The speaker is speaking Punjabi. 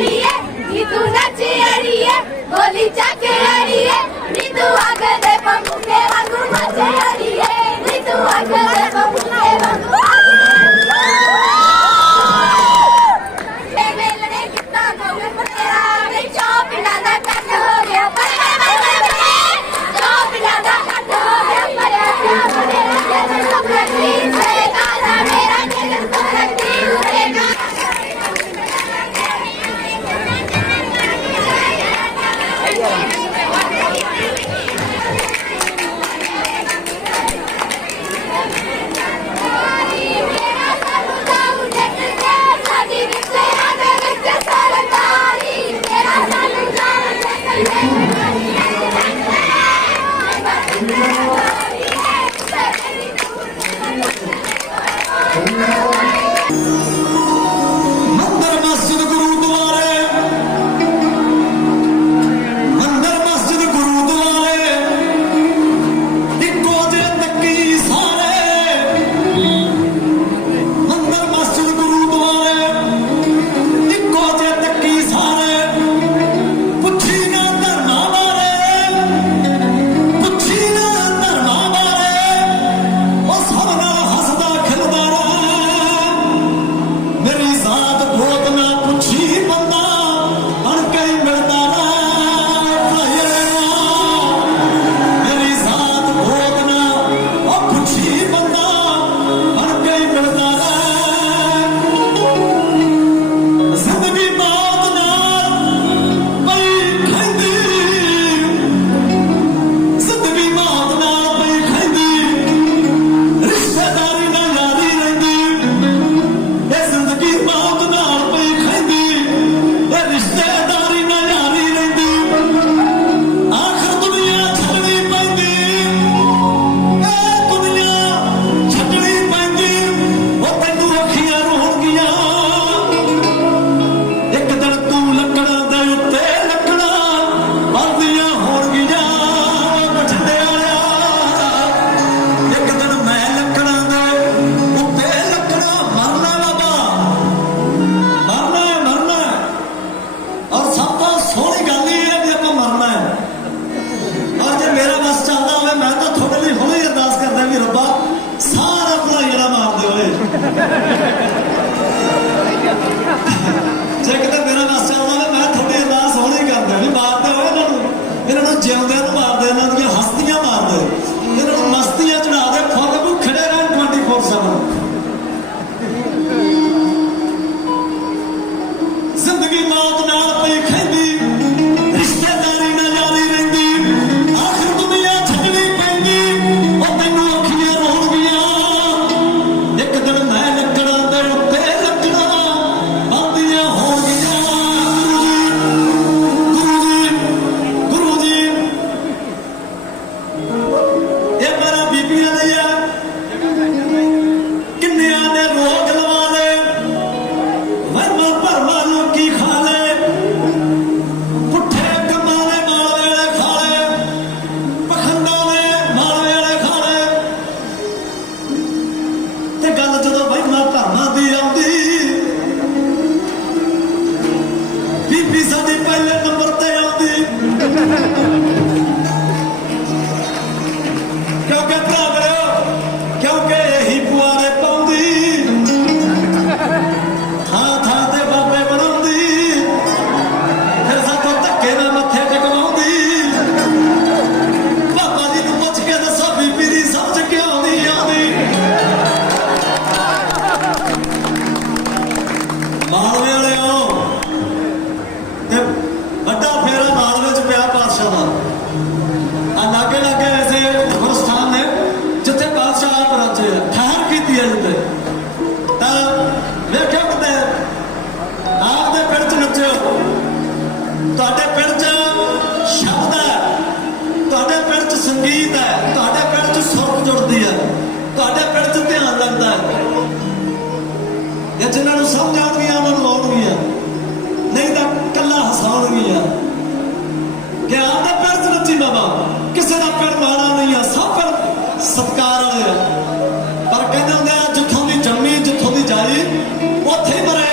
Yeah. ਵਰਮਾ ਭਰਮਾ ਲੋਕੀ ਖਾ ਲਏ 뭐 마음 ਉੱਥੇ ਹੀ